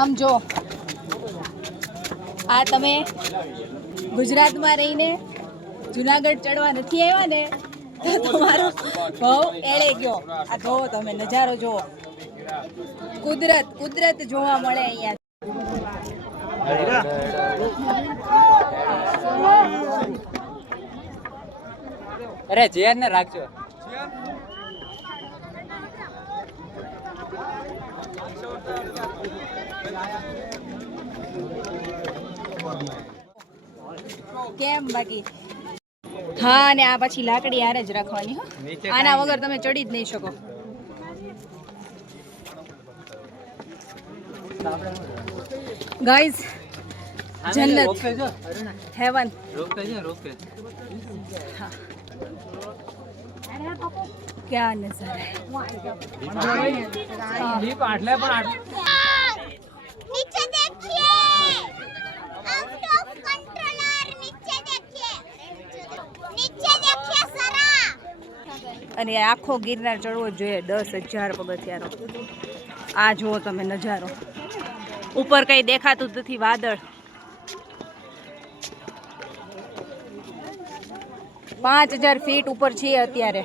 આમ જો આ તમે ગુજરાતમાં રહીને જુનાગઢ ચડવા નથી આવ્યા ને તો તમારો ભાવ એળે ગયો. આ જોવો તમે નજારો જોવો, કુદરત કુદરત જોવા મળે અહીંયા. અરે ચેર ને રાખજો. કેમ બાકી? હા, અને આ પછી લાકડી હારે જ રાખવાની. હો, આના વગર તમે ચડી જ નહીં શકો. ગાઈઝ, જન્નત, હેવન. क्या नजारा है. नीचे देखिए, आउट ऑफ कंट्रोलर. नीचे देखिए, नीचे देखिए सरा. અને આખો ગિરનાર ચડવો જોઈએ 10,000 પગથિયાનો. આ જુઓ તમે નજારો, ઉપર કઈ દેખાતું જ નથી, વાદળ. 5,000 ફીટ ઉપર છીએ અત્યારે.